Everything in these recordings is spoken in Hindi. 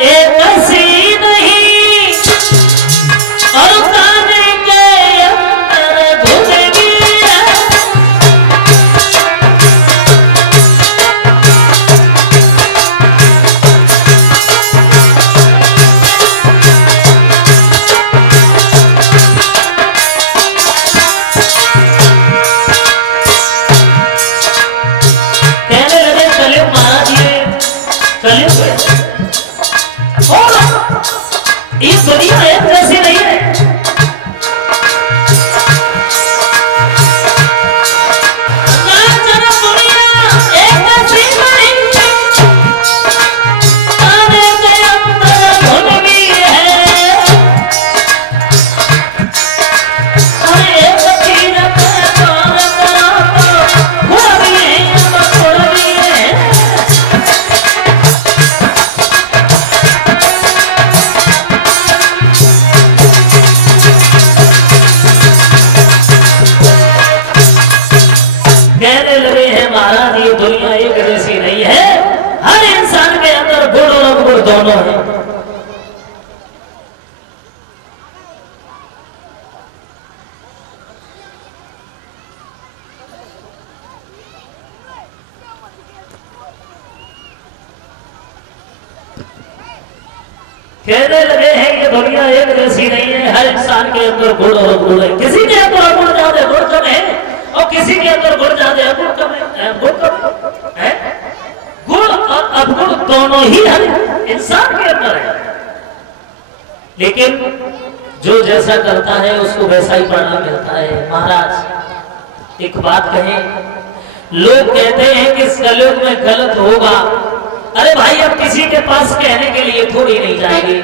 एक सी नहीं और ताने के अंदर घुसेगी इस दुनिया एक जैसी नहीं है। दुनिया एक जैसी नहीं है, हर इंसान के अंदर गुण और अवगुण दोनों है। कहने लगे हैं कि दुनिया एक जैसी नहीं है, हर इंसान के अंदर गुण और अवगुण है। किसी के अंदर अवगुण ज्यादा गुण कम है और किसी के अंदर गुण ज्यादा है गुण कम है। गुण और अवगुण दोनों ही हर इंसान के अंदर है, लेकिन जो जैसा करता है उसको वैसा ही परिणाम मिलता है। महाराज एक बात कहें, लोग कहते हैं कि इस कलयुग में गलत होगा। अरे भाई अब किसी के पास कहने के लिए थोड़ी नहीं जाएगी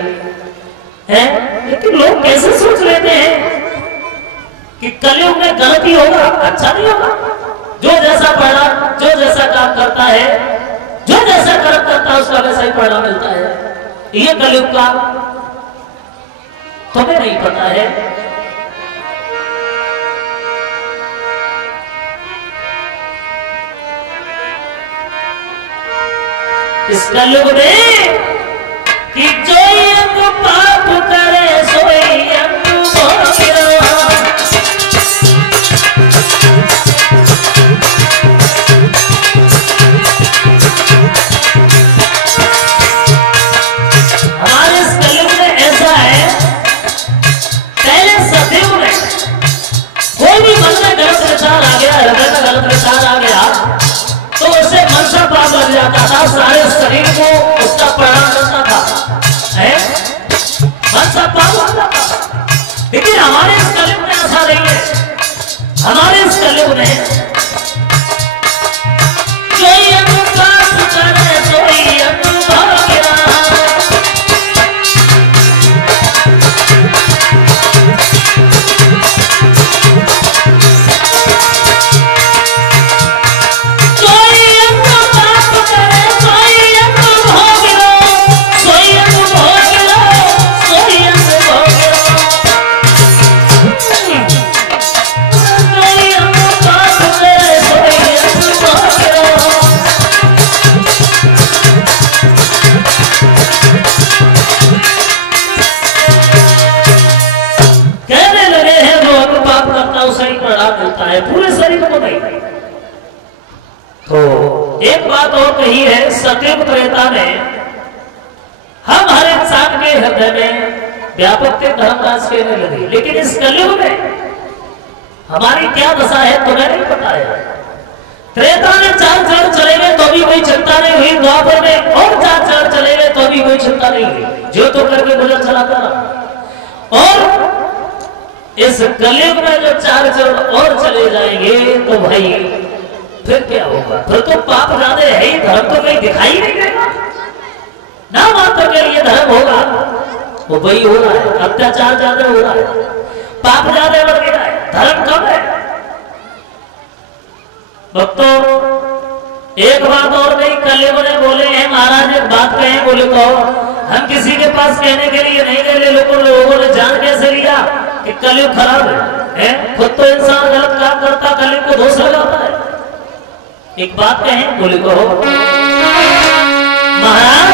है, लेकिन लोग कैसे सोच लेते हैं कि कलयुग में गलती होगा, अच्छा नहीं होगा। जो जैसा पढ़ा, जो जैसा काम करता है, जो जैसा कर्म करता है उसका वैसा ही परिणाम मिलता है। ये कलयुग का तुम्हें नहीं पता है। इस कलयुग में कि जो अंग पाप करे सोई अंग भोगिरा। हमारे इस कलयुग में ऐसा है, पहले सदैव में कोई भी मन में गलत विचार आ गया, हृदय में गलत विचार आ गया तो उसे मनसा पाप लग जाता था, सारे शरीर को उसका परिणाम करता था, है मनसा पाप लग जाता था। लेकिन हमारे इस कलयुग में ऐसा नहीं है। हमारे इस कलयुग में कोई अनुपाप करे कोई अनुभाग्य। पूरे शरीर को नहीं। तो एक बात और कही है सतयुग त्रेता में, हम हर इंसान के हृदय में व्यापक धर्मराज कहने लगे, लेकिन इस कलयुग में हमारी क्या दशा है तुम्हें नहीं पता है। त्रेता में 4 चरण चले गए तो भी कोई चिंता नहीं हुई, द्वापर में और 4 चरण चले गए तो भी कोई चिंता नहीं हुई, जो तो करके गुजर चलाता रहा। और इस कलयुग में जो 4 चरण और चले जाएंगे तो भाई फिर क्या होगा? फिर तो पाप ज्यादा है ही, धर्म तो कहीं दिखाई नहीं देगा। ना मात्र के लिए धर्म होगा, वो वही हो रहा है, अत्याचार ज्यादा हो रहा है, पाप ज्यादा बढ़ गया है, धर्म कम है। भक्तों एक बात और नहीं, कलयुग ने बोले हैं महाराज एक बात कहें, बोले तो हम किसी के पास कहने के लिए नहीं गए, लोगों ने जान कैसे लिया कि कलयुग खराब है? खुद तो इंसान गलत काम करता, कलयुग को दोष लगाता है। एक बात कहें, बोले कहो महाराज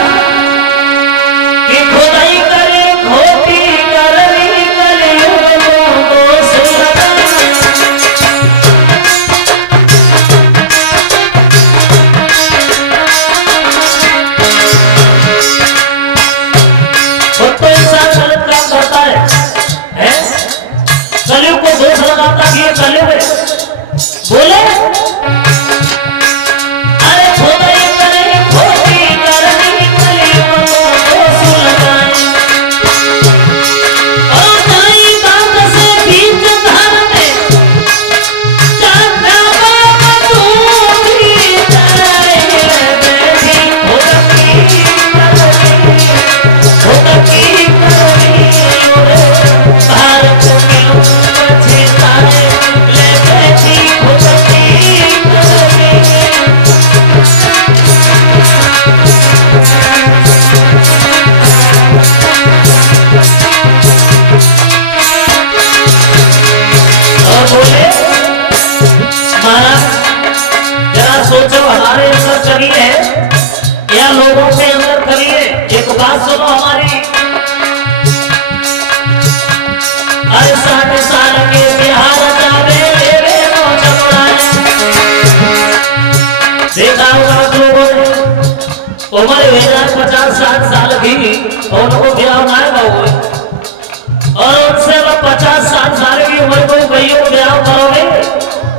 बात सुनो हमारी। अरे 60 साल के बिहार जावे रे देखा होगा लोगों ने उम्र 50-60 साल की और उनको ब्याह ना हुए और उनसे 50-60 साल की उम्र को भैया ब्याह करोगे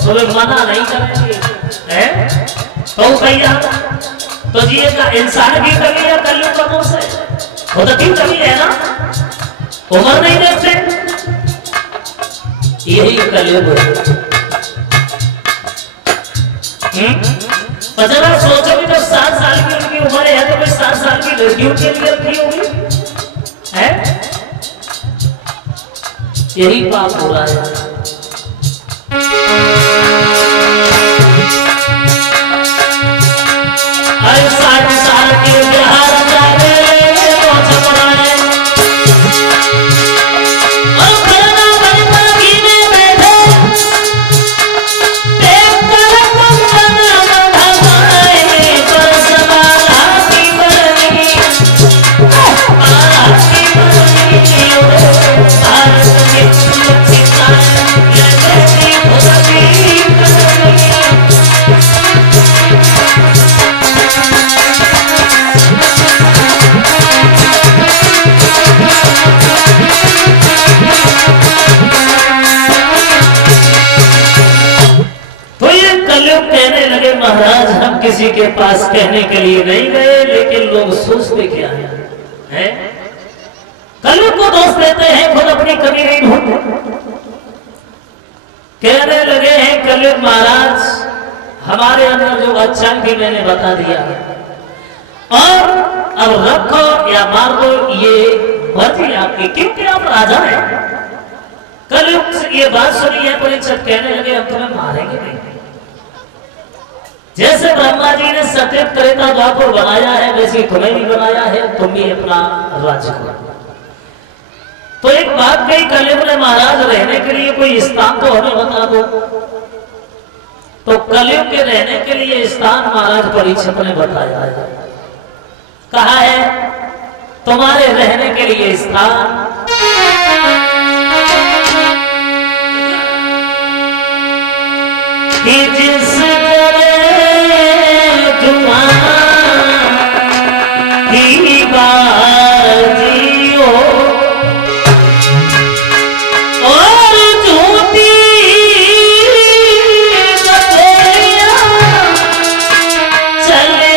तो वे मना नहीं करेंगे हैं? तो भैया तो जी का इंसान की कमी है कलयुग का मुंह से खुद की कमी है ना, उम्र नहीं देखते, यही कलयुग है। जरा सोचो भी, जब 7 साल की उनकी उम्र है तो कोई 7 साल की लड़कियों के लिए रखी होगी है? यही पाप हो रहा है। अरे 60 साल के बिहार जावे महाराज हम किसी के पास कहने के लिए नहीं गए, लेकिन लोग सोचते क्या है? कलयुग को दोष देते हैं, खुद अपनी कमी नहीं ढूंढते। कहने लगे हैं कलयुग महाराज हमारे अंदर जो अच्छा भी मैंने बता दिया और अब रखो या मार दो, ये मर्जी आपकी, क्योंकि आप राजा हैं। कलयुग से ये बात सुनी है परीक्षित, कहने लगे हम तुम्हें मारेंगे नहीं। जैसे ब्रह्मा जी ने सत्य त्रेता द्वापर बनाया है वैसे तुम्हें भी बनाया है, तुम भी अपना राज्य करो। तो एक बात कही कलयुग ने महाराज, रहने के लिए कोई स्थान तो हमें बता दो। तो कलयुग के रहने के लिए स्थान महाराज परीक्षित ने बताया है, कहा है तुम्हारे रहने के लिए स्थान जिस की बाजी हो और झूठी बतेया चलती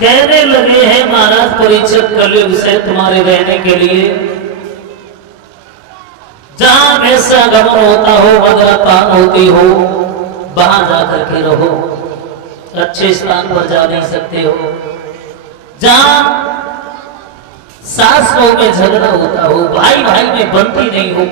कहने लगे हैं महाराज परीक्षित कलयुग से तुम्हारे रहने के लिए जहां वैसा गमन होता हो, वज्रपान होती हो, वहां जाकर के रहो। अच्छे स्थान पर जा नहीं सकते हो। जहां सास बहू में झगड़ा होता हो, भाई भाई में बनती नहीं हो,